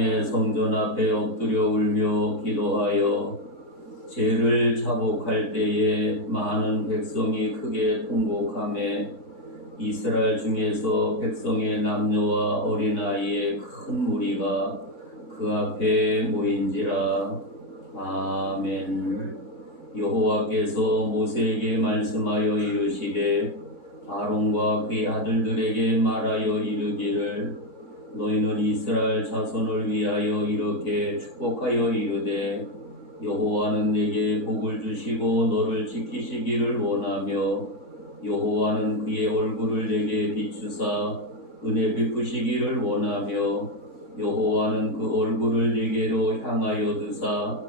하나님의 성전 앞에 엎드려 울며 기도하여 죄를 자복할 때에 많은 백성이 크게 통곡하매 이스라엘 중에서 백성의 남녀와 어린아이의 큰 무리가 그 앞에 모인지라. 아멘. 여호와께서 모세에게 말씀하여 이르시되 아론과 그의 아들들에게 말하여 이르기를 너희는 이스라엘 자손을 위하여 이렇게 축복하여 이르되 여호와는 내게 복을 주시고 너를 지키시기를 원하며 여호와는 그의 얼굴을 내게 비추사 은혜 베푸시기를 원하며 여호와는 그 얼굴을 내게로 향하여 드사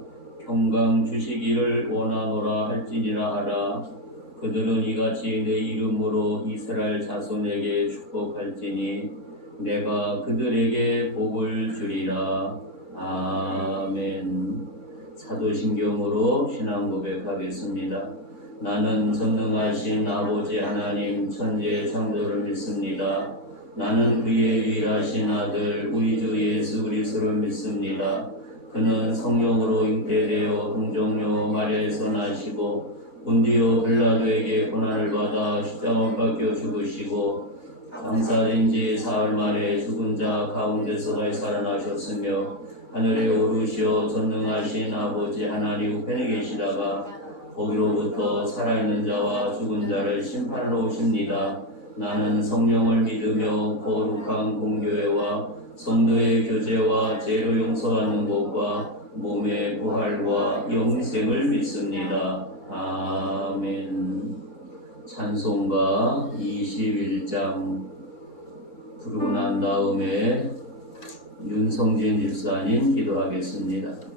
평강 주시기를 원하노라 할지니라 하라. 그들은 이같이 내 이름으로 이스라엘 자손에게 축복할지니 내가 그들에게 복을 주리라. 아멘. 사도신경으로 신앙 고백하겠습니다. 나는 전능하신 아버지 하나님 천지의 창조를 믿습니다. 나는 그의 유일하신 아들 우리 주 예수 그리스도를 믿습니다. 그는 성령으로 잉태되어 동정녀 마리아에서 나시고 본디오 빌라도에게 고난을 받아 십자가에 박혀 죽으시고 감사된 지 사흘 만에 죽은 자 가운데서 다시 살아나셨으며 하늘에 오르시어 전능하신 아버지 하나님 우편에 계시다가 거기로부터 살아있는 자와 죽은 자를 심판하러 오십니다. 나는 성령을 믿으며 거룩한 공교회와 성도의 교제와 죄로 용서받는 것과 몸의 부활과 영생을 믿습니다. 아멘. 찬송가 21장 부르고 난 다음에 윤성진 집사님 기도하겠습니다.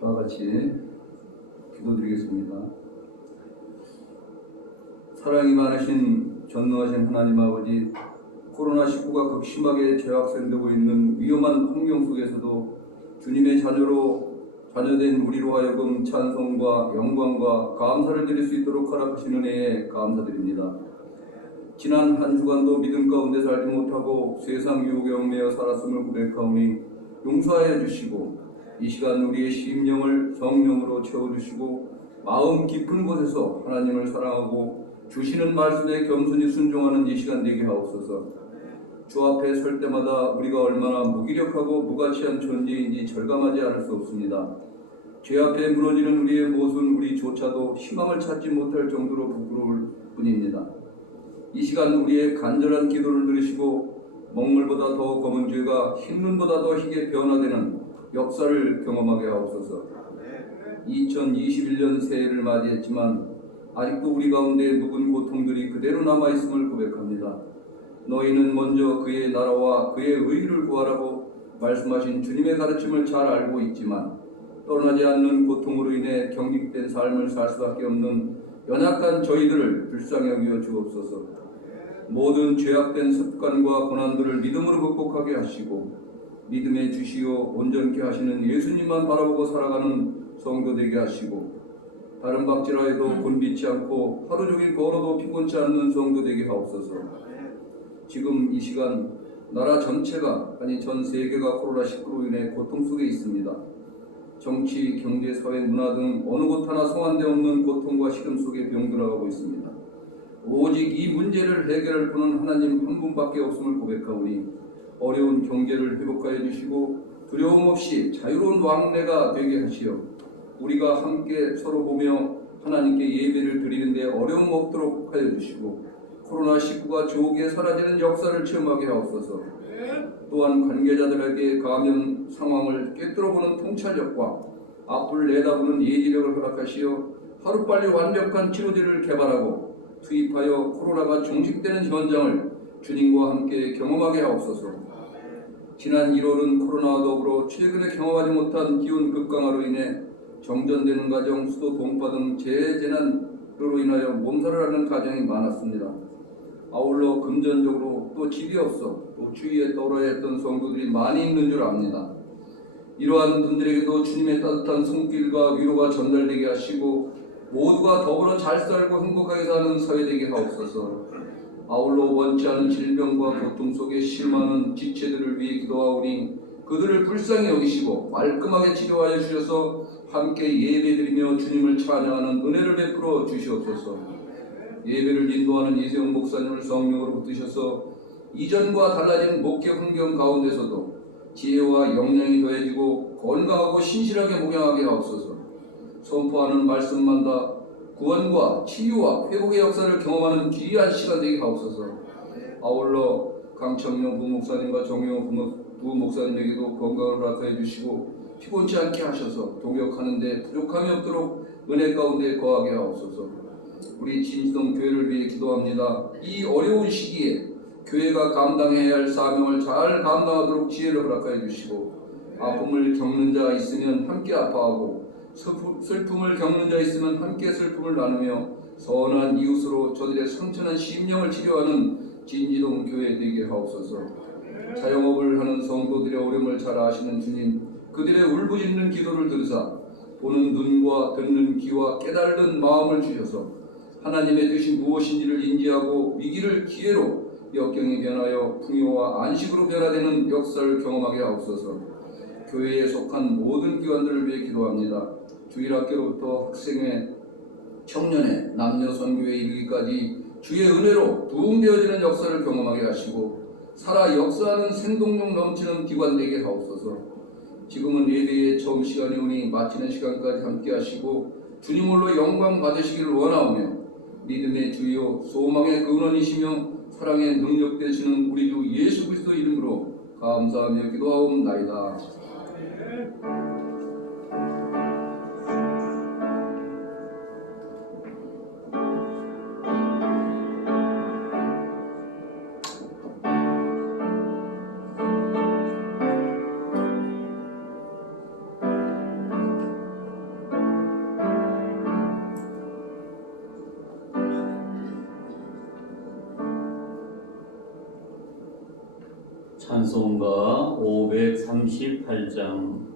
와 같이 기도드리겠습니다. 사랑이 많으신 전능하신 하나님 아버지, 코로나19가 극심하게 재확산되고 있는 위험한 환경 속에서도 주님의 자녀된 우리로 하여금 찬송과 영광과 감사를 드릴 수 있도록 허락하신 은혜에 감사드립니다. 지난 한 주간도 믿음 가운데 살지 못하고 세상 유혹에 얽매여 살았음을 고백하오니 용서하여 주시고 이 시간 우리의 심령을 성령으로 채워주시고 마음 깊은 곳에서 하나님을 사랑하고 주시는 말씀에 겸손히 순종하는 이 시간 되게 하옵소서. 주 앞에 설 때마다 우리가 얼마나 무기력하고 무가치한 존재인지 절감하지 않을 수 없습니다. 죄 앞에 무너지는 우리의 모습은 우리조차도 희망을 찾지 못할 정도로 부끄러울 뿐입니다. 이 시간 우리의 간절한 기도를 들으시고 먹물보다 더 검은 죄가 흰눈보다 더 희게 변화되는 역사를 경험하게 하옵소서. 2021년 새해를 맞이했지만 아직도 우리 가운데 묵은 고통들이 그대로 남아있음을 고백합니다. 너희는 먼저 그의 나라와 그의 의를 구하라고 말씀하신 주님의 가르침을 잘 알고 있지만 떠나지 않는 고통으로 인해 경직된 삶을 살 수밖에 없는 연약한 저희들을 불쌍히 여겨 주옵소서. 모든 죄악된 습관과 고난들을 믿음으로 극복하게 하시고 믿음의 주시오 온전케 하시는 예수님만 바라보고 살아가는 성도 되게 하시고 다른 박지라 해도 곤비치 않고 하루 종일 걸어도 피곤치 않는 성도 되게 하옵소서. 지금 이 시간 나라 전체가 아니 전 세계가 코로나19로 인해 고통 속에 있습니다. 정치, 경제, 사회, 문화 등 어느 곳 하나 성한데 없는 고통과 시름 속에 병들어가고 있습니다. 오직 이 문제를 해결할 분은 하나님 한 분밖에 없음을 고백하오니 어려운 경제를 회복하여 주시고 두려움 없이 자유로운 왕래가 되게 하시어 우리가 함께 서로 보며 하나님께 예배를 드리는데 어려움 없도록 하여 주시고 코로나19가 조기에 사라지는 역사를 체험하게 하옵소서. 또한 관계자들에게 감염 상황을 꿰뚫어보는 통찰력과 앞을 내다보는 예지력을 허락하시어 하루빨리 완벽한 치료제를 개발하고 투입하여 코로나가 종식되는 현장을 주님과 함께 경험하게 하옵소서. 지난 1월은 코로나와 더불어 최근에 경험하지 못한 기온 급강하로 인해 정전되는 가정, 수도, 동파 등 재재난으로 인하여 몸살을 앓는 가정이 많았습니다. 아울러 금전적으로 또 집이 없어 또 주위에 떨어야 했던 성도들이 많이 있는 줄 압니다. 이러한 분들에게도 주님의 따뜻한 손길과 위로가 전달되게 하시고 모두가 더불어 잘 살고 행복하게 사는 사회 되게 하옵소서. 아울러 원치 않은 질병과 고통 속에 실망하는 지체들을 위해 기도하오니 그들을 불쌍히 여기시고 말끔하게 치료하여 주셔서 함께 예배드리며 주님을 찬양하는 은혜를 베풀어 주시옵소서. 예배를 인도하는 이세훈 목사님을 성령으로 붙드셔서 이전과 달라진 목회 환경 가운데서도 지혜와 역량이 더해지고 건강하고 신실하게 목양하게 하옵소서. 선포하는 말씀마다 구원과 치유와 회복의 역사를 경험하는 귀한 시간 되게 하옵소서. 아울러 강청영 부목사님과 정용 부목사님에게도 건강을 허락하여 주시고 피곤치 않게 하셔서 동역하는 데 부족함이 없도록 은혜 가운데 거하게 하옵소서. 우리 진시동 교회를 위해 기도합니다. 이 어려운 시기에 교회가 감당해야 할 사명을 잘 감당하도록 지혜를 허락하여 주시고 아픔을 겪는 자 있으면 함께 아파하고 슬픔을 겪는 자 있으면 함께 슬픔을 나누며 선한 이웃으로 저들의 상처난 심령을 치료하는 진지동 교회 되게 하옵소서. 자영업을 하는 성도들의 어려움을 잘 아시는 주님, 그들의 울부짖는 기도를 들으사 보는 눈과 듣는 귀와 깨달은 마음을 주셔서 하나님의 뜻이 무엇인지를 인지하고 위기를 기회로 역경이 변하여 풍요와 안식으로 변화되는 역사를 경험하게 하옵소서. 교회에 속한 모든 기관들을 위해 기도합니다. 주일학교로부터 학생회, 청년회, 남녀 선교에 이르기까지 주의 은혜로 부흥되어지는 역사를 경험하게 하시고 살아 역사하는 생동력 넘치는 기관 되게 하옵소서. 지금은 예배의 처음 시간이 오니 마치는 시간까지 함께 하시고 주님 홀로 영광 받으시기를 원하오며 믿음의 주요 소망의 근원이시며 사랑의 능력 되시는 우리 주 예수 그리스도 이름으로 감사하며 기도하옵나이다. 찬송가 538장.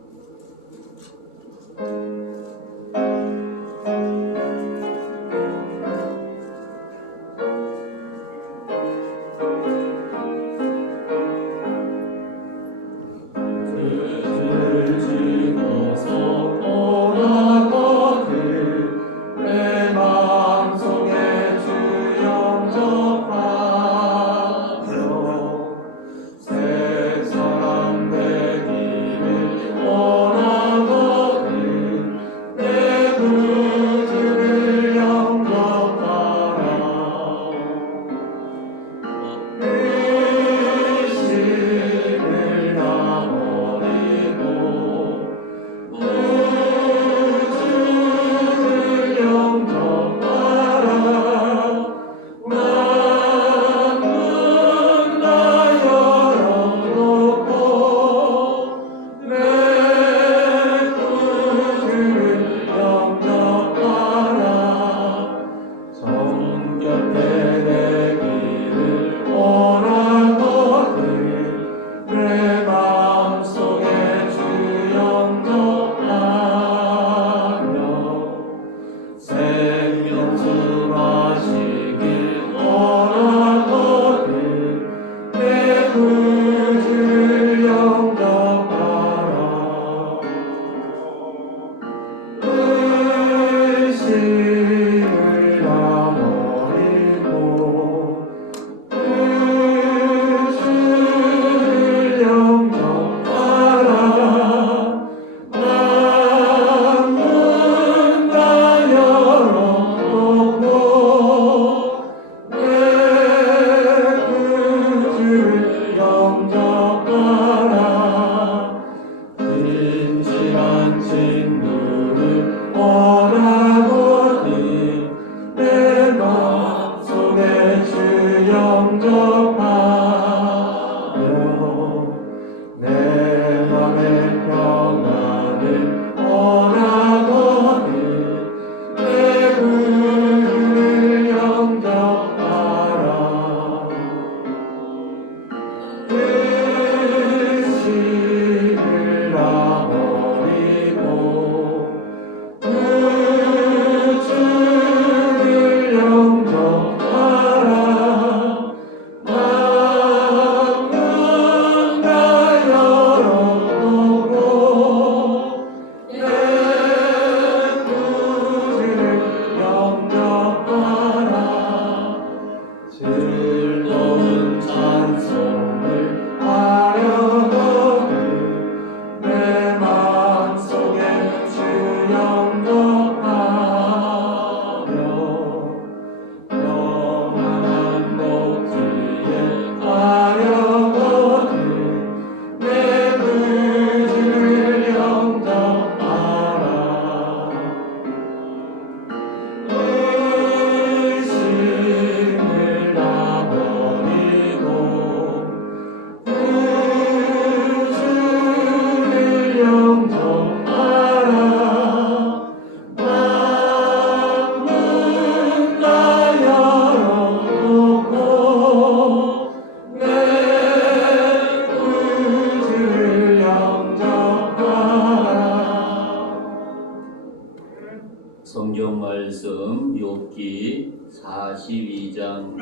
성경 말씀 욥기 42장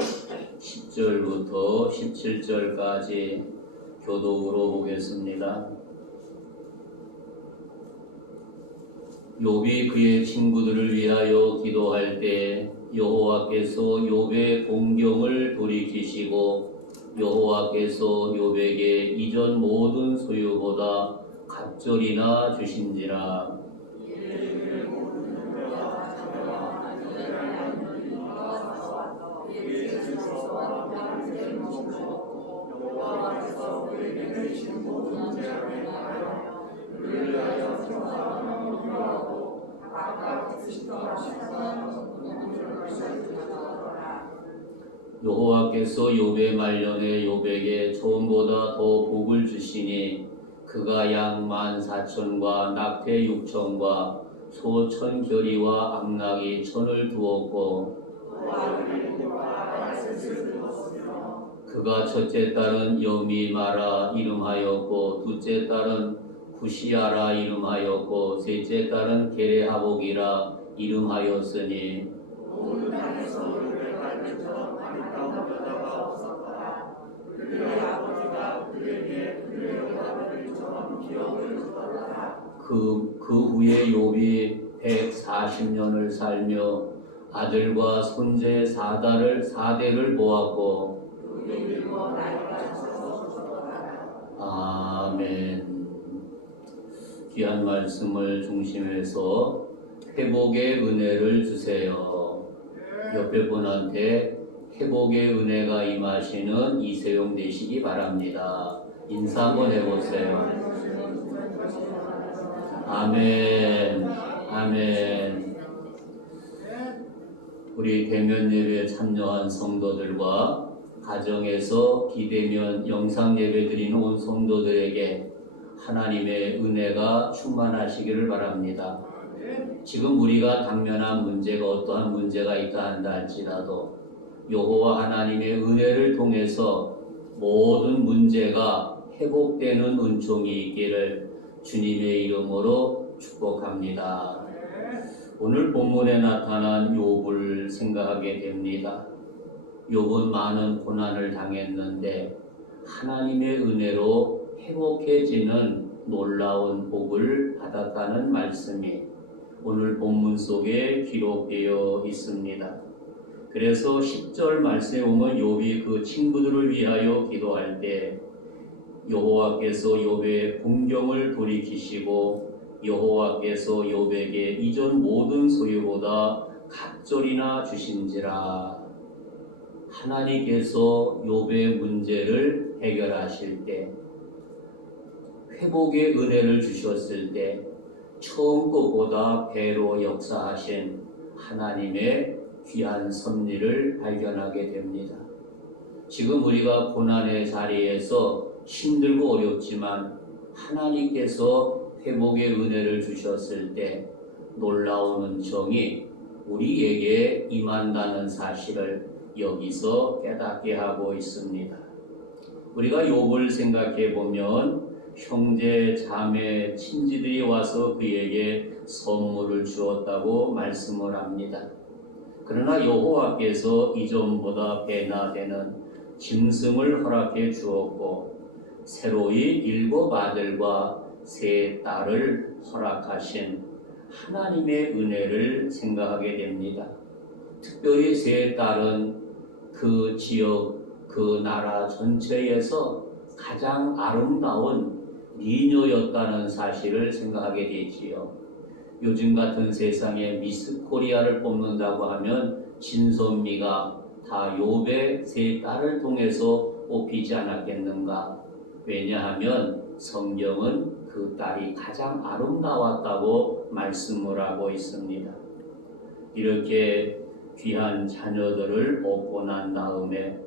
10절부터 17절까지 교독으로 보겠습니다. 욥이 그의 친구들을 위하여 기도할 때 여호와께서 욥의 공경을 돌이키시고 여호와께서 욥에게 이전 모든 소유보다 갑절이나 주신지라. 여호와께서 욥의 말년에 욥에게 처음보다 더 복을 주시니 그가 양 14,000과 낙태 6,000과 소 1,000겨리와 암낙이 1,000을 두었고 그가 첫째 딸은 여미마라 이름하였고 둘째 딸은 구시아라 이름하였고 셋째 딸은 게레하복이라 이름하였으니 그 후에 욥이 140년을 살며 아들과 손재 4대를 보았고 아멘. 귀한 말씀을 중심해서 회복의 은혜를 주세요. 옆에 분한테 회복의 은혜가 임하시는 이세용 되시기 바랍니다. 인사 한번 해보세요. 아멘. 아멘. 우리 대면 예배에 참여한 성도들과 가정에서 비대면 영상 예배 드리는 온 성도들에게 하나님의 은혜가 충만하시기를 바랍니다. 지금 우리가 당면한 문제가 어떠한 문제가 있다 한다 할지라도 여호와 하나님의 은혜를 통해서 모든 문제가 회복되는 은총이 있기를 주님의 이름으로 축복합니다. 오늘 본문에 나타난 욥을 생각하게 됩니다. 욥은 많은 고난을 당했는데 하나님의 은혜로 회복해지는 놀라운 복을 받았다는 말씀이 오늘 본문 속에 기록되어 있습니다. 그래서 10절 말씀에 보면 욥이 그 친구들을 위하여 기도할 때 여호와께서 욥의 공경을 돌이키시고 여호와께서 욥에게 이전 모든 소유보다 갑절이나 주신지라. 하나님께서 욥의 문제를 해결하실 때 회복의 은혜를 주셨을 때 처음 것보다 배로 역사하신 하나님의 귀한 섭리를 발견하게 됩니다. 지금 우리가 고난의 자리에서 힘들고 어렵지만 하나님께서 회복의 은혜를 주셨을 때 놀라운 은총이 우리에게 임한다는 사실을 여기서 깨닫게 하고 있습니다. 우리가 욥을 생각해 보면 형제, 자매, 친지들이 와서 그에게 선물을 주었다고 말씀을 합니다. 그러나 여호와께서 이전보다 배나 되는 짐승을 허락해 주었고 새로이 7 아들과 3 딸을 허락하신 하나님의 은혜를 생각하게 됩니다. 특별히 3 딸은 그 지역, 그 나라 전체에서 가장 아름다운 미녀였다는 사실을 생각하게 되지요. 요즘 같은 세상에 미스 코리아를 뽑는다고 하면 진선미가 다 욥의 3 딸을 통해서 뽑히지 않았겠는가? 왜냐하면 성경은 그 딸이 가장 아름다웠다고 말씀을 하고 있습니다. 이렇게 귀한 자녀들을 얻고 난 다음에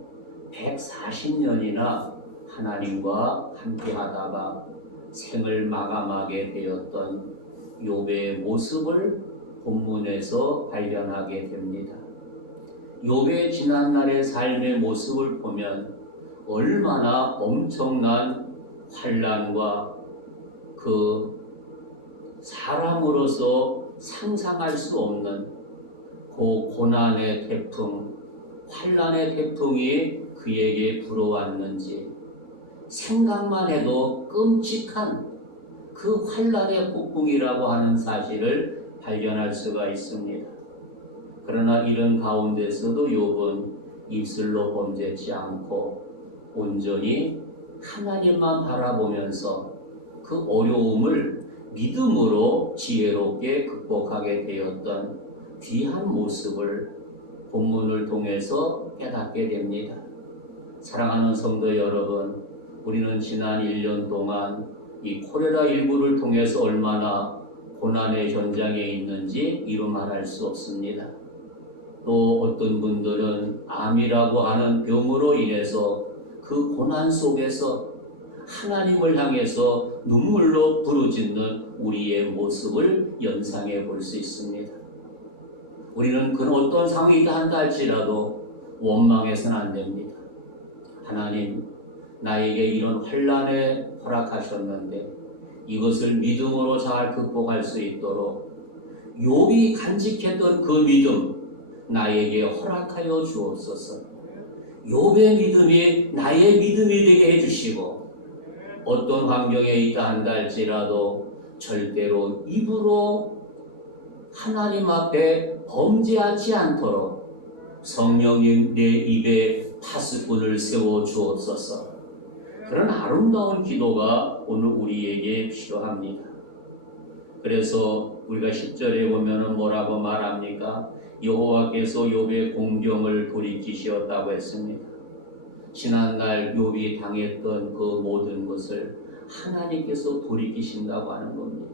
140년이나 하나님과 함께 하다가 생을 마감하게 되었던 욥의 모습을 본문에서 발견하게 됩니다. 욥의 지난날의 삶의 모습을 보면 얼마나 엄청난 환난과 그 사람으로서 상상할 수 없는 그 고난의 태풍, 환난의 태풍이 그에게 불어왔는지 생각만 해도 끔찍한 그 환난의 폭풍이라고 하는 사실을 발견할 수가 있습니다. 그러나 이런 가운데서도 욥은 입술로 범죄치 않고 온전히 하나님만 바라보면서 그 어려움을 믿음으로 지혜롭게 극복하게 되었던 귀한 모습을 본문을 통해서 깨닫게 됩니다. 사랑하는 성도 여러분, 우리는 지난 1년 동안 이 코로나19를 통해서 얼마나 고난의 현장에 있는지 이루 말할 수 없습니다. 또 어떤 분들은 암이라고 하는 병으로 인해서 그 고난 속에서 하나님을 향해서 눈물로 부르짖는 우리의 모습을 연상해 볼 수 있습니다. 우리는 그 어떤 상황이다 한다 할지라도 원망해서는 안 됩니다. 하나님, 나에게 이런 환난에 허락하셨는데 이것을 믿음으로 잘 극복할 수 있도록 욥이 간직했던 그 믿음 나에게 허락하여 주옵소서. 욥의 믿음이 나의 믿음이 되게 해주시고 어떤 환경에 있다 한다 할지라도 절대로 입으로 하나님 앞에 범죄하지 않도록 성령님 내 입에 파수꾼을 세워 주옵소서. 그런 아름다운 기도가 오늘 우리에게 필요합니다. 그래서 우리가 10절에 보면 뭐라고 말합니까? 여호와께서 욥의 공경을 돌이키셨다고 했습니다. 지난날 욥이 당했던 그 모든 것을 하나님께서 돌이키신다고 하는 겁니다.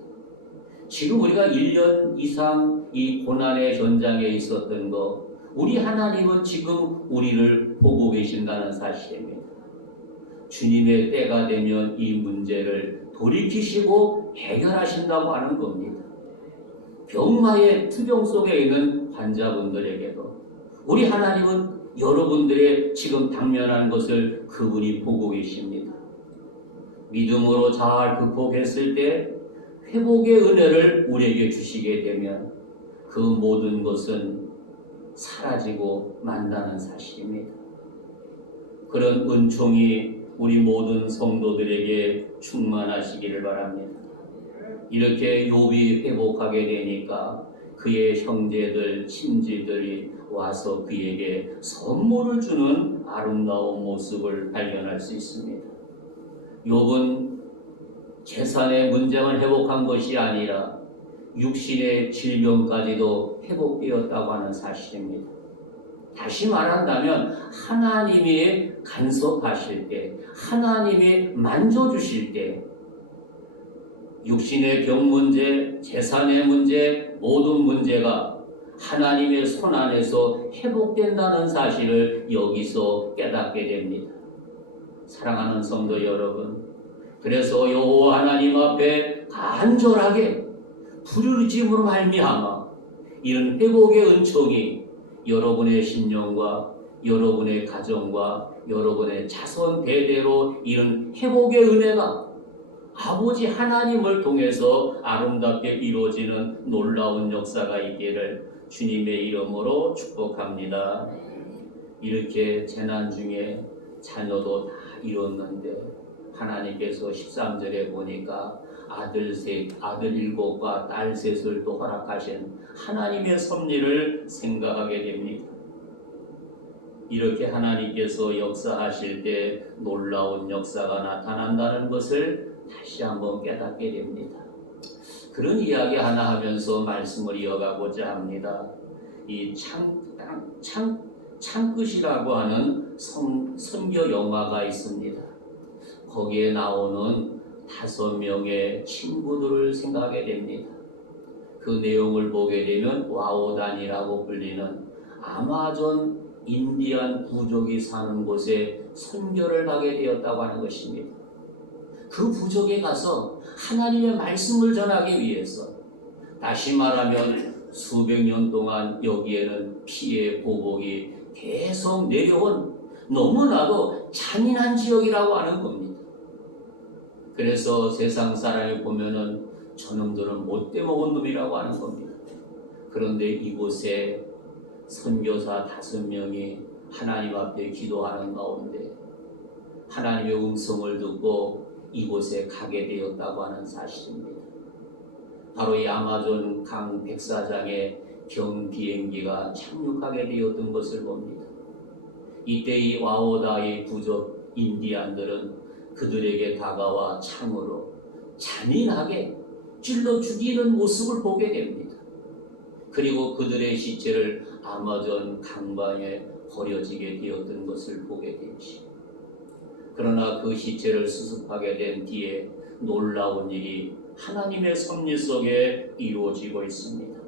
지금 우리가 1년 이상 이 고난의 현장에 있었던 거, 우리 하나님은 지금 우리를 보고 계신다는 사실입니다. 주님의 때가 되면 이 문제를 돌이키시고 해결하신다고 하는 겁니다. 병마의 투병 속에 있는 환자분들에게도 우리 하나님은 여러분들의 지금 당면한 것을 그분이 보고 계십니다. 믿음으로 잘 극복했을 때 회복의 은혜를 우리에게 주시게 되면 그 모든 것은 사라지고 만다는 사실입니다. 그런 은총이 우리 모든 성도들에게 충만하시기를 바랍니다. 이렇게 욥이 회복하게 되니까 그의 형제들, 친지들이 와서 그에게 선물을 주는 아름다운 모습을 발견할 수 있습니다. 욥은 재산의 문제만 회복한 것이 아니라 육신의 질병까지도 회복되었다고 하는 사실입니다. 다시 말한다면 하나님이 간섭하실 때, 하나님이 만져주실 때 육신의 병 문제, 재산의 문제, 모든 문제가 하나님의 손 안에서 회복된다는 사실을 여기서 깨닫게 됩니다. 사랑하는 성도 여러분, 그래서 여호와 하나님 앞에 간절하게 부르짖음으로 말미암아 이런 회복의 은총이 여러분의 심령과 여러분의 가정과 여러분의 자손 대대로 이런 회복의 은혜가 아버지 하나님을 통해서 아름답게 이루어지는 놀라운 역사가 있기를 주님의 이름으로 축복합니다. 이렇게 재난 중에 자녀도 다 이뤘는데 하나님께서 13절에 보니까 아들 7과 딸 3을 또 허락하신 하나님의 섭리를 생각하게 됩니다. 이렇게 하나님께서 역사하실 때 놀라운 역사가 나타난다는 것을 다시 한번 깨닫게 됩니다. 그런 이야기 하나 하면서 말씀을 이어가고자 합니다. 이 창끝이라고 하는 선교 영화가 있습니다. 거기에 나오는 5명의 친구들을 생각하게 됩니다. 그 내용을 보게 되면 와오단이라고 불리는 아마존 인디안 부족이 사는 곳에 선교를 가게 되었다고 하는 것입니다. 그 부족에 가서 하나님의 말씀을 전하기 위해서, 다시 말하면 수백 년 동안 여기에는 피해 보복이 계속 내려온 너무나도 잔인한 지역이라고 하는 겁니다. 그래서 세상 사람이 보면은 저놈들은 못돼 먹은 놈이라고 하는 겁니다. 그런데 이곳에 선교사 5명이 하나님 앞에 기도하는 가운데 하나님의 음성을 듣고 이곳에 가게 되었다고 하는 사실입니다. 바로 이 아마존 강 백사장에 경비행기가 착륙하게 되었던 것을 봅니다. 이때 이 와오다의 부족 인디안들은 그들에게 다가와 창으로 잔인하게 찔러 죽이는 모습을 보게 됩니다. 그리고 그들의 시체를 아마존 강방에 버려지게 되었던 것을 보게 되지. 그러나 그 시체를 수습하게 된 뒤에 놀라운 일이 하나님의 섭리 속에 이루어지고 있습니다.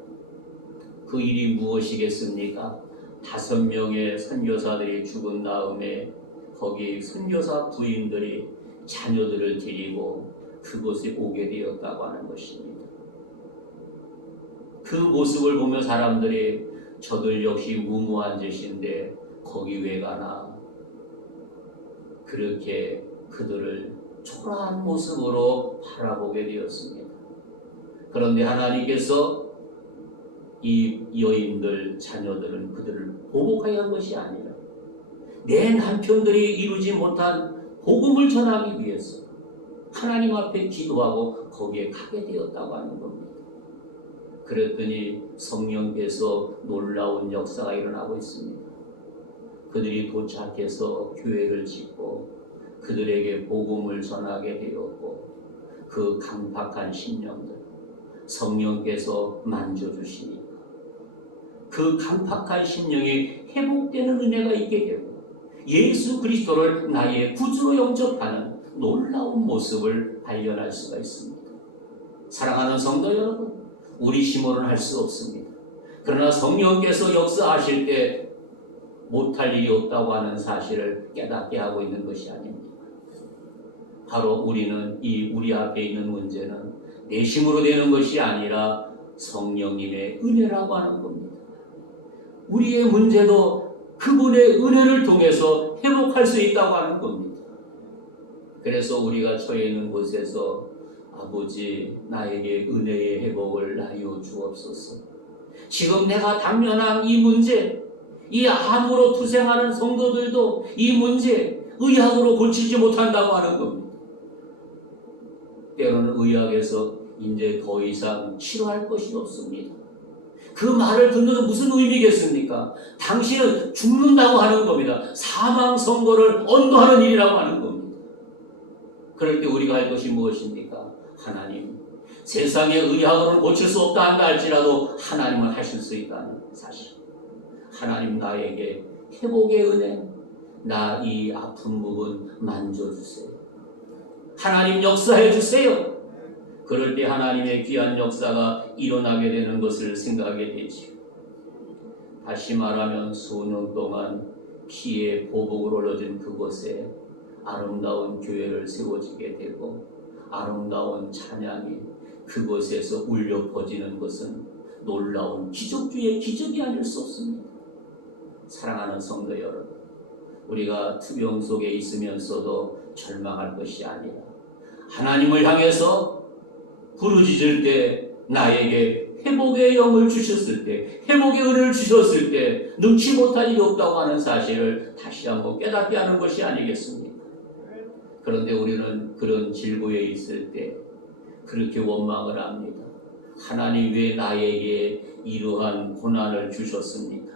그 일이 무엇이겠습니까? 5명의 선교사들이 죽은 다음에 거기 선교사 부인들이 자녀들을 데리고 그곳에 오게 되었다고 하는 것입니다. 그 모습을 보며 사람들이 저들 역시 무모한 짓인데 거기 왜 가나, 그렇게 그들을 초라한 모습으로 바라보게 되었습니다. 그런데 하나님께서 이 여인들, 자녀들은 그들을 보복하여 한 것이 아니라 내 남편들이 이루지 못한 복음을 전하기 위해서 하나님 앞에 기도하고 거기에 가게 되었다고 하는 겁니다. 그랬더니 성령께서 놀라운 역사가 일어나고 있습니다. 그들이 도착해서 교회를 짓고 그들에게 복음을 전하게 되었고 그 강팍한 심령들 성령께서 만져주시니까 그 강팍한 심령이 회복되는 은혜가 있게 되고 예수 그리스도를 나의 구주로 영접하는 놀라운 모습을 발견할 수가 있습니다. 사랑하는 성도 여러분, 우리 힘으로는 할 수 없습니다. 그러나 성령께서 역사하실 때 못할 일이 없다고 하는 사실을 깨닫게 하고 있는 것이 아닙니다. 바로 우리는 우리 앞에 있는 문제는 내 힘으로 되는 것이 아니라 성령님의 은혜라고 하는 겁니다. 우리의 문제도 그분의 은혜를 통해서 회복할 수 있다고 하는 겁니다. 그래서 우리가 처해 있는 곳에서 아버지 나에게 은혜의 회복을 하여 주옵소서. 지금 내가 당면한 이 문제, 이 암으로 투생하는 성도들도 이 문제 의학으로 고치지 못한다고 하는 겁니다. 때로는 의학에서 이제 더 이상 치료할 것이 없습니다. 그 말을 듣는 건 무슨 의미겠습니까? 당신은 죽는다고 하는 겁니다. 사망 선고를 언도하는 일이라고 하는 겁니다. 그럴 때 우리가 할 것이 무엇입니까? 하나님, 세상의 의학으로는 고칠 수 없다 한다 할지라도 하나님은 하실 수 있다는 사실. 하나님 나에게 회복의 은혜, 나 이 아픈 부분 만져주세요. 하나님 역사해 주세요. 그럴 때 하나님의 귀한 역사가 일어나게 되는 것을 생각하게 되지요. 다시 말하면 수년 동안 피해 보복을 올려진 그곳에 아름다운 교회를 세워지게 되고 아름다운 찬양이 그곳에서 울려 퍼지는 것은 놀라운 기적 중의 기적이 아닐 수 없습니다. 사랑하는 성도 여러분, 우리가 투병 속에 있으면서도 절망할 것이 아니라 하나님을 향해서 부르짖을 때 나에게 회복의 영을 주셨을 때, 회복의 은혜를 주셨을 때 능치 못할 일이 없다고 하는 사실을 다시 한번 깨닫게 하는 것이 아니겠습니까? 그런데 우리는 그런 질고에 있을 때 그렇게 원망을 합니다. 하나님 왜 나에게 이러한 고난을 주셨습니까?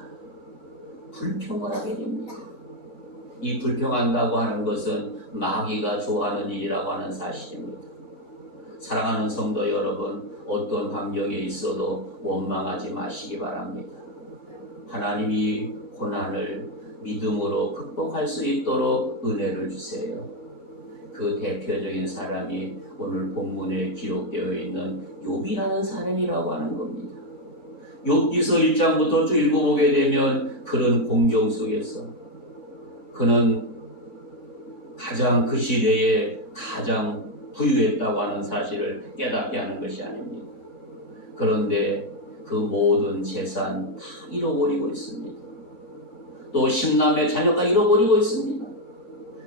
불평을 하게 됩니다. 이 불평한다고 하는 것은 마귀가 좋아하는 일이라고 하는 사실입니다. 사랑하는 성도 여러분, 어떤 환경에 있어도 원망하지 마시기 바랍니다. 하나님이 고난을 믿음으로 극복할 수 있도록 은혜를 주세요. 그 대표적인 사람이 오늘 본문에 기록되어 있는 욥이라는 사람이라고 하는 겁니다. 욥기서 1장부터 쭉 읽어보게 되면 그런 공경 속에서 그는 가장 그 시대에 가장 부유했다고 하는 사실을 깨닫게 하는 것이 아닙니다. 그런데 그 모든 재산 다 잃어버리고 있습니다. 또 10남의 자녀가 잃어버리고 있습니다.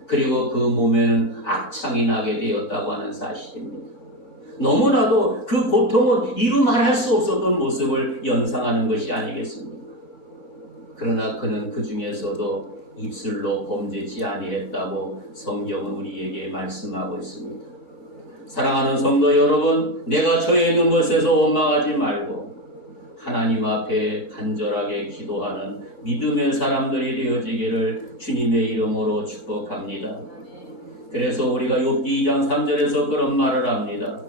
그리고 그 몸에는 악창이 나게 되었다고 하는 사실입니다. 너무나도 그 고통은 이루 말할 수 없었던 모습을 연상하는 것이 아니겠습니까? 그러나 그는 그 중에서도 입술로 범죄치 아니했다고 성경은 우리에게 말씀하고 있습니다. 사랑하는 성도 여러분, 내가 처해 있는 것에서 원망하지 말고 하나님 앞에 간절하게 기도하는 믿음의 사람들이 되어지기를 주님의 이름으로 축복합니다. 그래서 우리가 욥기 2장 3절에서 그런 말을 합니다.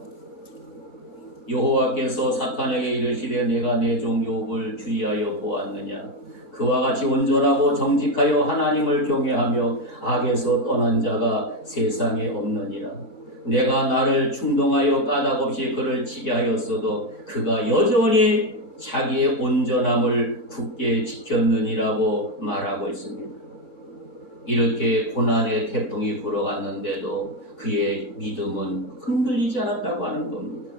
여호와께서 사탄에게 이르시되 내가 내 종 욥을 주의하여 보았느냐. 그와 같이 온전하고 정직하여 하나님을 경외하며 악에서 떠난 자가 세상에 없느니라. 내가 나를 충동하여 까닭없이 그를 치게 하였어도 그가 여전히 자기의 온전함을 굳게 지켰느니라고 말하고 있습니다. 이렇게 고난의 태풍이 불어갔는데도 그의 믿음은 흔들리지 않았다고 하는 겁니다.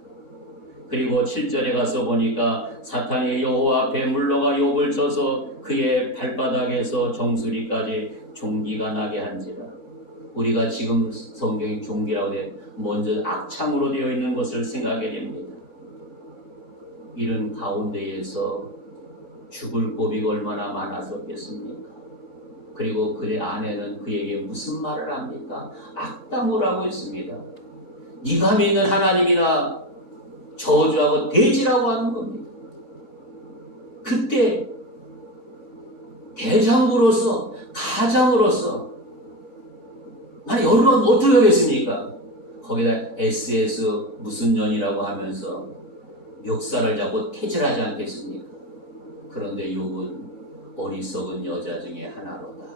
그리고 7절에 가서 보니까 사탄이 여호와 앞에 물러가 욥을 쳐서 그의 발바닥에서 정수리까지 종기가 나게 한지라. 우리가 지금 성경이 종기라고 돼 먼저 악창으로 되어 있는 것을 생각하게 됩니다. 이런 가운데에서 죽을 고비가 얼마나 많았었겠습니까? 그리고 그의 아내는 그에게 무슨 말을 합니까? 악담을 하고 있습니다. 네가 믿는 하나님이나 저주하고 대지라고 하는 겁니다. 그때 대장부로서 가장으로서 아니 여러분 어떻게 하겠습니까? 거기다 SS 무슨 년이라고 하면서 멱살을 잡고 퇴질하지 않겠습니까? 그런데 욥은 어리석은 여자 중에 하나로다.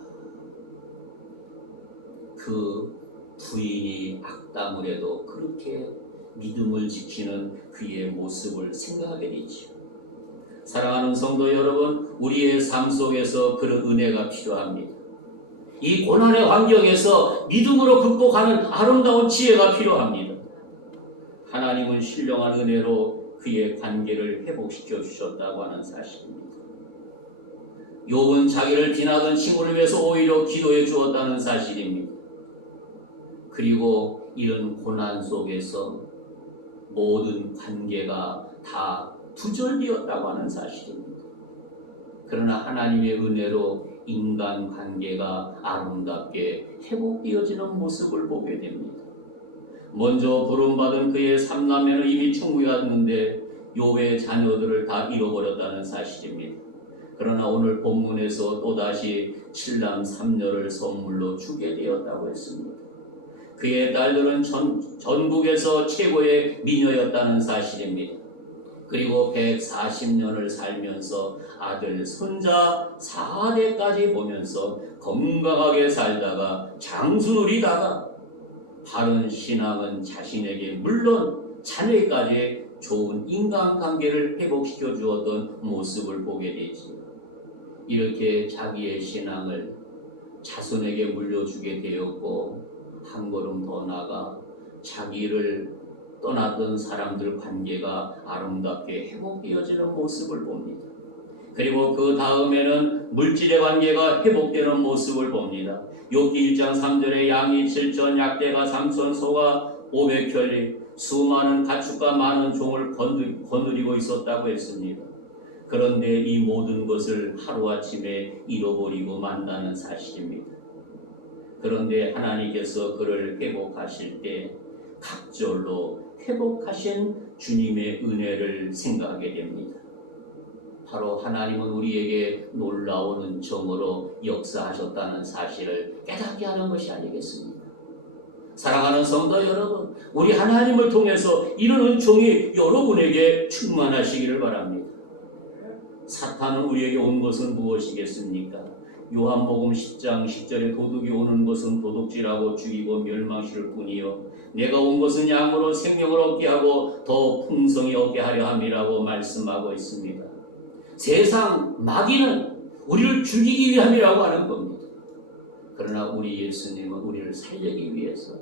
그 부인이 악담을 해도 그렇게 믿음을 지키는 그의 모습을 생각하게 되죠. 사랑하는 성도 여러분, 우리의 삶 속에서 그런 은혜가 필요합니다. 이 고난의 환경에서 믿음으로 극복하는 아름다운 지혜가 필요합니다. 하나님은 신령한 은혜로 그의 관계를 회복시켜 주셨다고 하는 사실입니다. 욥은 자기를 비나던 친구를 위해서 오히려 기도해 주었다는 사실입니다. 그리고 이런 고난 속에서 모든 관계가 다 두절되었다고 하는 사실입니다. 그러나 하나님의 은혜로 인간관계가 아름답게 회복되어지는 모습을 보게 됩니다. 먼저 부름받은 그의 3남매는 이미 충분했는데 욥의 자녀들을 다 잃어버렸다는 사실입니다. 그러나 오늘 본문에서 또다시 7남 3녀를 선물로 주게 되었다고 했습니다. 그의 딸들은 전국에서 최고의 미녀였다는 사실입니다. 그리고 140년을 살면서 아들, 손자 4대까지 보면서 건강하게 살다가 장수 누리다가 바른 신앙은 자신에게 물론 자녀까지 좋은 인간관계를 회복시켜 주었던 모습을 보게 되지요. 이렇게 자기의 신앙을 자손에게 물려주게 되었고 한 걸음 더 나아가 자기를 떠났던 사람들 관계가 아름답게 회복되어지는 모습을 봅니다. 그리고 그 다음에는 물질의 관계가 회복되는 모습을 봅니다. 욥기 1장 3절에 양이 7천, 약대가 3천, 소가 500켤레, 수많은 가축과 많은 종을 거느리고 있었다고 했습니다. 그런데 이 모든 것을 하루아침에 잃어버리고 만다는 사실입니다. 그런데 하나님께서 그를 회복하실 때 각절로 회복하신 주님의 은혜를 생각하게 됩니다. 바로 하나님은 우리에게 놀라운 은총으로 역사하셨다는 사실을 깨닫게 하는 것이 아니겠습니까? 사랑하는 성도 여러분, 우리 하나님을 통해서 이런 은총이 여러분에게 충만하시기를 바랍니다. 사탄은 우리에게 온 것은 무엇이겠습니까? 요한복음 10장 10절에 도둑이 오는 것은 도둑질하고 죽이고 멸망시킬 뿐이요 내가 온 것은 양으로 생명을 얻게 하고 더 풍성히 얻게 하려 함이라고 말씀하고 있습니다. 세상 마귀는 우리를 죽이기 위함이라고 하는 겁니다. 그러나 우리 예수님은 우리를 살리기 위해서,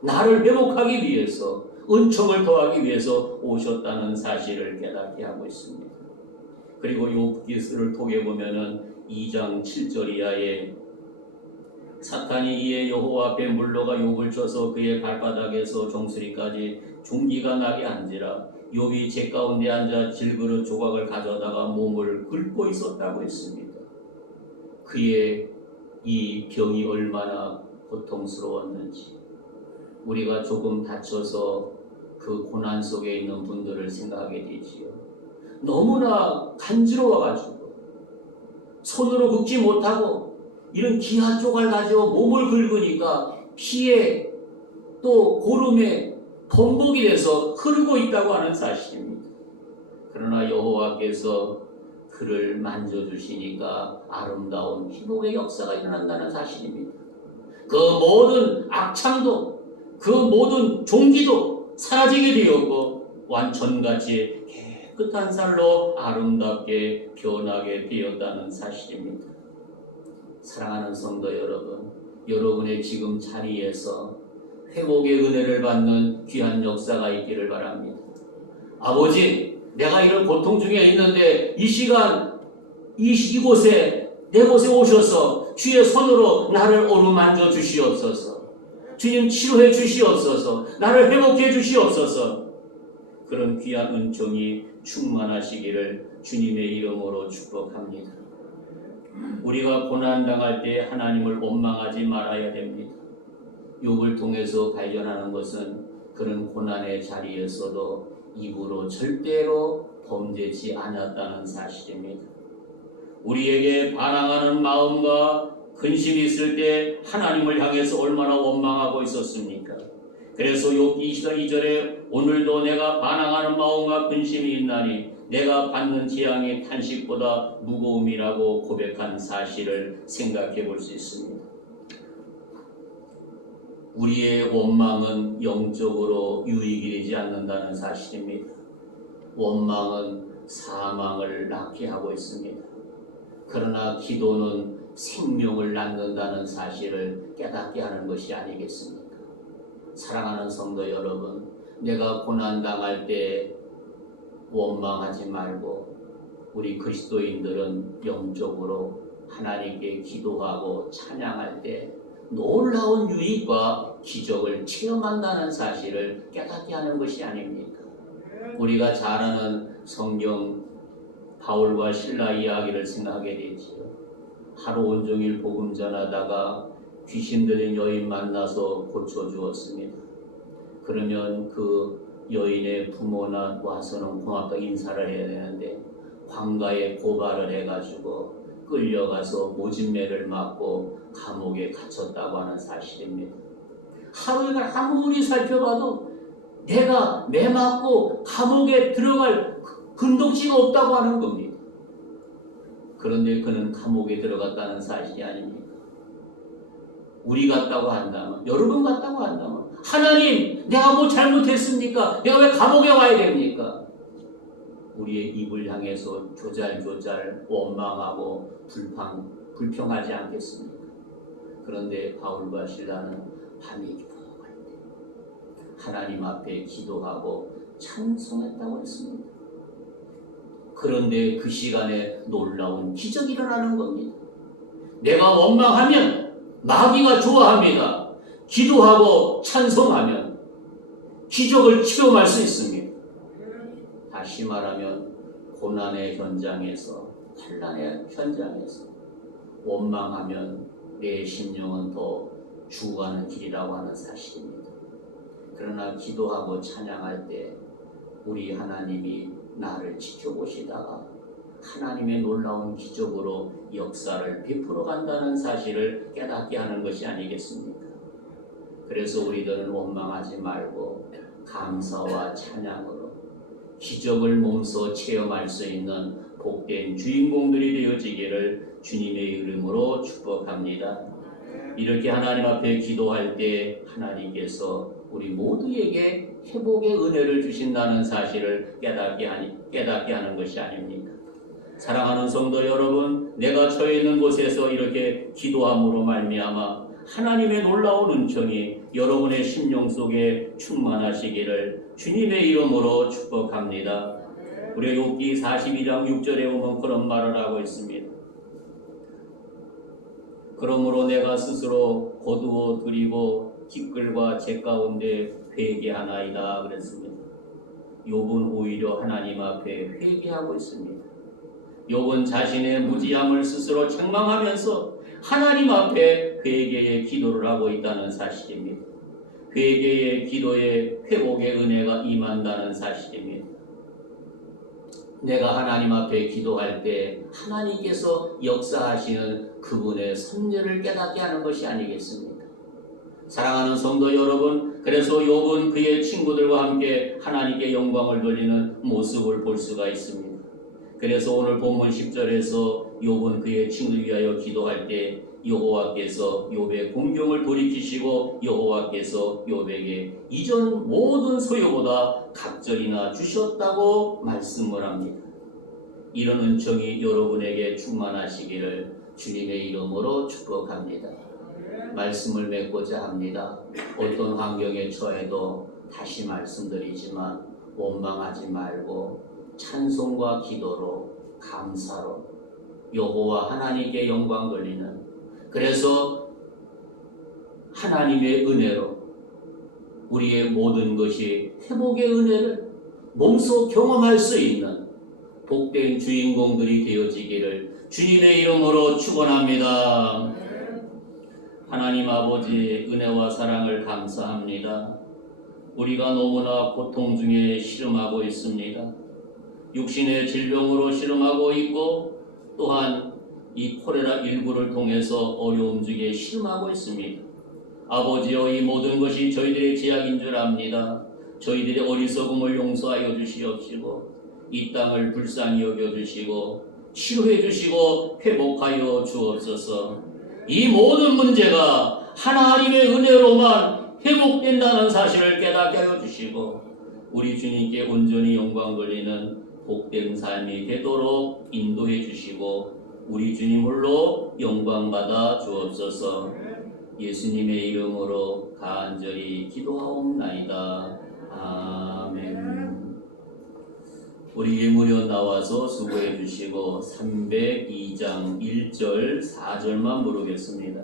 나를 회복하기 위해서, 은총을 더하기 위해서 오셨다는 사실을 깨닫게 하고 있습니다. 그리고 욥기서를 통해 보면은 2장 7절 이하에 사탄이 이에 여호와 앞에 물러가 욥을 쳐서 그의 발바닥에서 정수리까지 종기가 나게 한지라 욥이 제 가운데 앉아 질그릇 조각을 가져다가 몸을 긁고 있었다고 했습니다. 그의 이 병이 얼마나 고통스러웠는지, 우리가 조금 다쳐서 그 고난 속에 있는 분들을 생각하게 되지요. 너무나 간지러워가지고 손으로 긁지 못하고 이런 기아 조각 가지고 몸을 긁으니까 피에 또 고름에 번복이 돼서 흐르고 있다고 하는 사실입니다. 그러나 여호와께서 그를 만져주시니까 아름다운 회복의 역사가 일어난다는 사실입니다. 그 모든 악창도, 그 모든 종기도 사라지게 되었고 완천같이 깨끗한 살로 아름답게 변하게 되었다는 사실입니다. 사랑하는 성도 여러분, 여러분의 지금 자리에서 회복의 은혜를 받는 귀한 역사가 있기를 바랍니다. 아버지, 내가 이런 고통 중에 있는데 이 시간 이곳에 내 곳에 오셔서 주의 손으로 나를 어루만져 주시옵소서. 주님 치료해 주시옵소서. 나를 회복해 주시옵소서. 그런 귀한 은총이 충만하시기를 주님의 이름으로 축복합니다. 우리가 고난당할 때 하나님을 원망하지 말아야 됩니다. 욥을 통해서 발견하는 것은 그런 고난의 자리에서도 입으로 절대로 범죄치 않았다는 사실입니다. 우리에게 반항하는 마음과 근심이 있을 때 하나님을 향해서 얼마나 원망하고 있었습니까? 그래서 욥기 22절에 오늘도 내가 반항하는 마음과 근심이 있나니 내가 받는 재앙의 탄식보다 무거움이라고 고백한 사실을 생각해 볼 수 있습니다. 우리의 원망은 영적으로 유익이 되지 않는다는 사실입니다. 원망은 사망을 낳게 하고 있습니다. 그러나 기도는 생명을 낳는다는 사실을 깨닫게 하는 것이 아니겠습니까? 사랑하는 성도 여러분, 내가 고난당할 때 원망하지 말고 우리 그리스도인들은 영적으로 하나님께 기도하고 찬양할 때 놀라운 유익과 기적을 체험한다는 사실을 깨닫게 하는 것이 아닙니까? 우리가 잘 아는 성경 바울과 실라 이야기를 생각하게 되지요. 하루 온종일 복음 전하다가 귀신 들린 여인 만나서 고쳐주었습니다. 그러면 그 여인의 부모나 와서는 고맙다 인사를 해야 되는데 황가에 고발을 해가지고 끌려가서 모진매를 맞고 감옥에 갇혔다고 하는 사실입니다. 하루가 아무리 살펴봐도 내가 매 맞고 감옥에 들어갈 근동치가 없다고 하는 겁니다. 그런데 그는 감옥에 들어갔다는 사실이 아닙니까? 우리 같다고 한다면, 여러분 같다고 한다면, 하나님, 내가 뭐 잘못했습니까? 내가 왜 감옥에 와야 됩니까? 우리의 입을 향해서 조잘조잘 원망하고 불평하지 않겠습니까? 그런데 바울과 실라는 밤이 깊어갈 때 하나님 앞에 기도하고 찬송했다고 했습니다. 그런데 그 시간에 놀라운 기적이 일어나는 겁니다. 내가 원망하면 마귀가 좋아합니다. 기도하고 찬송하면 기적을 체험할 수 있습니다. 다시 말하면 고난의 현장에서, 환난의 현장에서 원망하면 내 심령은 더 죽어가는 길이라고 하는 사실입니다. 그러나 기도하고 찬양할 때 우리 하나님이 나를 지켜보시다가 하나님의 놀라운 기적으로 역사를 베풀어 간다는 사실을 깨닫게 하는 것이 아니겠습니까? 그래서 우리들은 원망하지 말고 감사와 찬양으로 기적을 몸소 체험할 수 있는 복된 주인공들이 되어지기를 주님의 이름으로 축복합니다. 이렇게 하나님 앞에 기도할 때 하나님께서 우리 모두에게 회복의 은혜를 주신다는 사실을 깨닫게 하는 것이 아닙니까? 사랑하는 성도 여러분, 내가 처해 있는 곳에서 이렇게 기도함으로 말미암아 하나님의 놀라운 은총이 여러분의 심령 속에 충만하시기를 주님의 이름으로 축복합니다. 우리 욥기 42장 6절에 보면 그런 말을 하고 있습니다. 그러므로 내가 스스로 거두어 드리고 기끌과 제 가운데 회개하나이다 그랬습니다. 욥은 오히려 하나님 앞에 회개하고 있습니다. 욥은 자신의 무지함을 스스로 책망하면서 하나님 앞에 회개의 기도를 하고 있다는 사실입니다. 회개의 기도에 회복의 은혜가 임한다는 사실입니다. 내가 하나님 앞에 기도할 때 하나님께서 역사하시는 그분의 섭리를 깨닫게 하는 것이 아니겠습니까? 사랑하는 성도 여러분, 그래서 욥은 그의 친구들과 함께 하나님께 영광을 돌리는 모습을 볼 수가 있습니다. 그래서 오늘 본문 10절에서 욥은 그의 친구를 위하여 기도할 때 여호와께서 욥의 공경을 돌이키시고 여호와께서 욥에게 이전 모든 소유보다 각절이나 주셨다고 말씀을 합니다. 이런 은총이 여러분에게 충만하시기를 주님의 이름으로 축복합니다. 말씀을 맺고자 합니다. 어떤 환경에 처해도 다시 말씀드리지만 원망하지 말고 찬송과 기도로 감사로 여호와 하나님께 영광 돌리는, 그래서 하나님의 은혜로 우리의 모든 것이 회복의 은혜를 몸소 경험할 수 있는 복된 주인공들이 되어지기를 주님의 이름으로 축원합니다. 하나님 아버지의 은혜와 사랑을 감사합니다. 우리가 너무나 고통 중에 시름하고 있습니다. 육신의 질병으로 시름하고 있고 또한 이 코로나19를 통해서 어려움 중에 시름하고 있습니다. 아버지여, 이 모든 것이 저희들의 죄악인 줄 압니다. 저희들의 어리석음을 용서하여 주시옵시고 이 땅을 불쌍히 여겨주시고 치료해 주시고 회복하여 주옵소서. 이 모든 문제가 하나님의 은혜로만 회복된다는 사실을 깨닫게 하여 주시고 우리 주님께 온전히 영광 돌리는 복된 삶이 되도록 인도해 주시고 우리 주님 홀로 영광 받아 주옵소서. 예수님의 이름으로 간절히 기도하옵나이다. 아멘. 우리 예물여 나와서 수고해 주시고 302장 1절 4절만 부르겠습니다.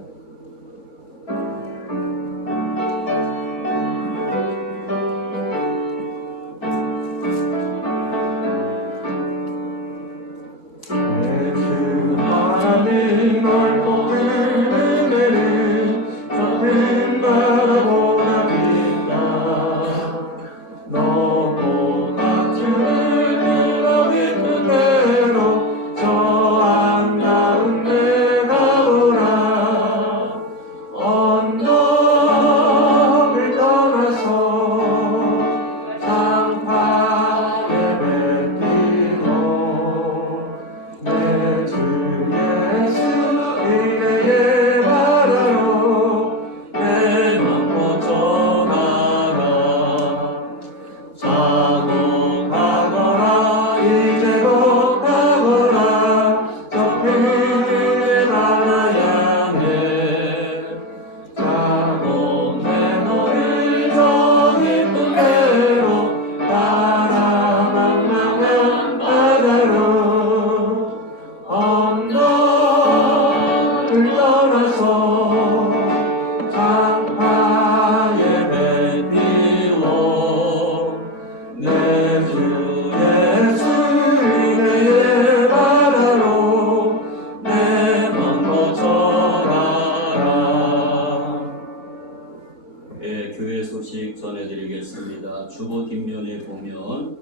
소식 전해드리겠습니다. 주보 뒷면에 보면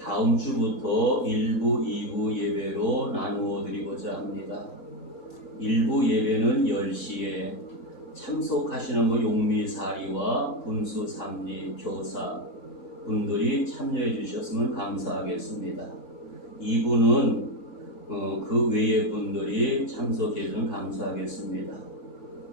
다음 주부터 1부, 2부 예배로 나누어 드리고자 합니다. 1부 예배는 10시에 참석하시는 용미사리와 분수 삼리 교사 분들이 참여해 주셨으면 감사하겠습니다. 2부는 그 외의 분들이 참석해 주면 감사하겠습니다.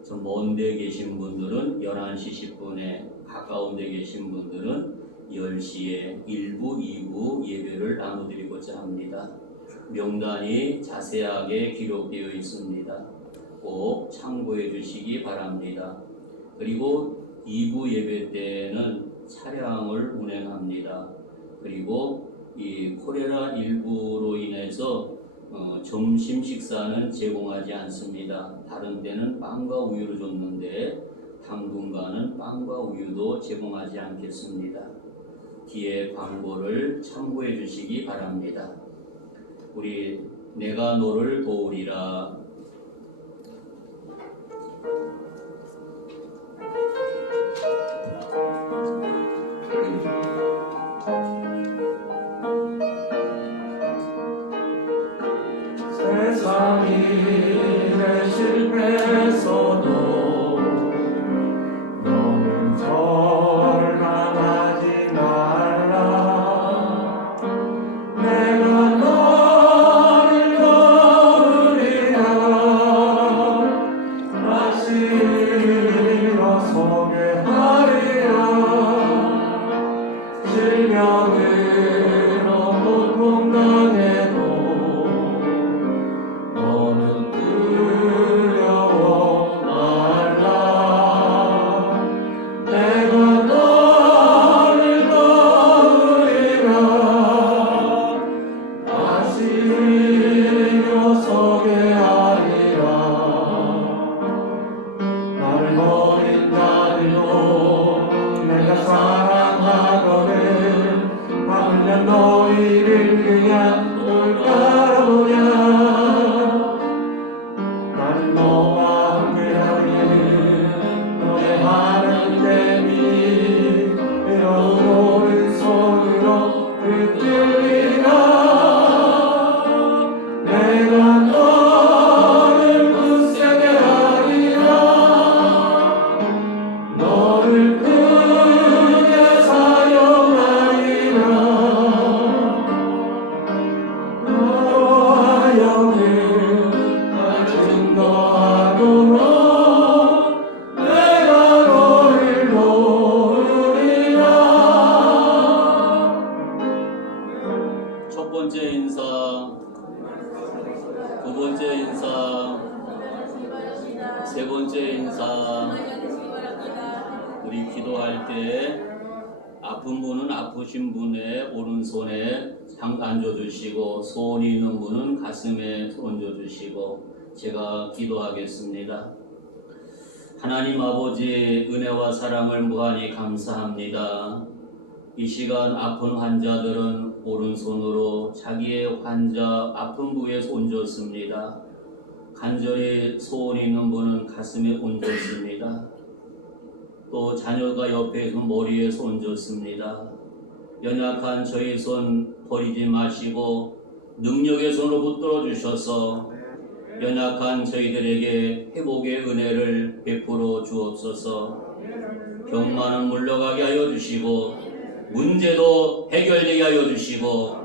좀 먼데 계신 분들은 11시 10분에, 가까운 데 계신 분들은 10시에 1부, 2부 예배를 나눠드리고자 합니다. 명단이 자세하게 기록되어 있습니다. 꼭 참고해 주시기 바랍니다. 그리고 2부 예배 때는 차량을 운행합니다. 그리고 이 코레라19로 인해서 점심 식사는 제공하지 않습니다. 다른 때는 빵과 우유를 줬는데 당분간은 빵과 우유도 제공하지 않겠습니다. 뒤에 광고를 참고해 주시기 바랍니다. 우리 내가 너를 도우리라. 세상이 내 실패했어도 너는 절망하지 말라. 내가 너를 도우리라. 다시 일어서게 하리라. 질병으로 고통당해도 너는 두려워 말라. 내가 너를 도우리라. 다시 일어서게 하리라. 나를 버린 자들도 내가 사랑하거든. 하물며 너희를 그냥 돌아보냐. 나는 너와 함께하니 너의 하나님의 의로운 오른손으로 붙들리라. 내가 너를 굳세게 하리라. 너를 크게 사용하리라. 너로 하여금 증거하도록 내가 너를 도우리라. 첫 번째 인사, 두 번째 인사, 세 번째 인사. 우리 기도할 때 아픈 분은 아프신 분의 오른손에 얹어주시고, 소원이 있는 분은 가슴에 얹어주시고, 제가 기도하겠습니다. 하나님 아버지, 은혜와 사랑을 무한히 감사합니다. 이 시간 아픈 환자들은 오른손으로 자기의 환자 아픈 부위에 얹었습니다. 간절히 소원 있는 분은 가슴에 얹었습니다. 또 자녀가 옆에서 머리에 얹었습니다. 연약한 저희 손 버리지 마시고 능력의 손으로 붙들어 주셔서 연약한 저희들에게 회복의 은혜를 베풀어 주옵소서. 병만은 물러가게 하여 주시고 문제도 해결되게 하여 주시고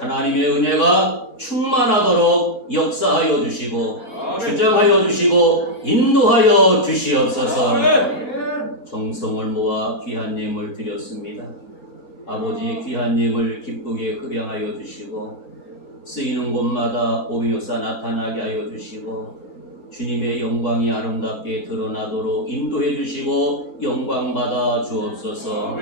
하나님의 은혜가 충만하도록 역사하여 주시고 주장하여 주시고 인도하여 주시옵소서. 정성을 모아 귀한 예물 드렸습니다. 아버지, 귀한 예물 기쁘게 흡양하여 주시고 쓰이는 곳마다 오빈 역사 나타나게 하여 주시고 주님의 영광이 아름답게 드러나도록 인도해 주시고 영광 받아 주옵소서.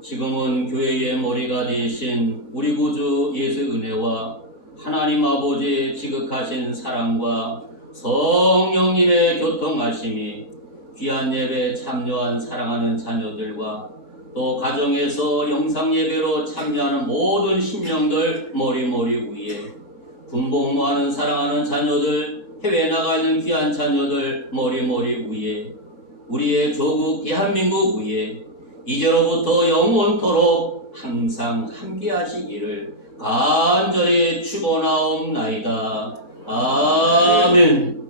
지금은 교회의 머리가 되신 우리 구주 예수의 은혜와 하나님 아버지의 지극하신 사랑과 성령님의 교통하심이 귀한 예배에 참여한 사랑하는 자녀들과 또 가정에서 영상 예배로 참여하는 모든 심령들 머리머리 위에, 군복무하는 사랑하는 자녀들, 해외에 나가 있는 귀한 자녀들 머리머리 위에, 우리의 조국 대한민국 위에 이제로부터 영원토록 항상 함께하시기를 간절히 축원하옵나이다. 아멘.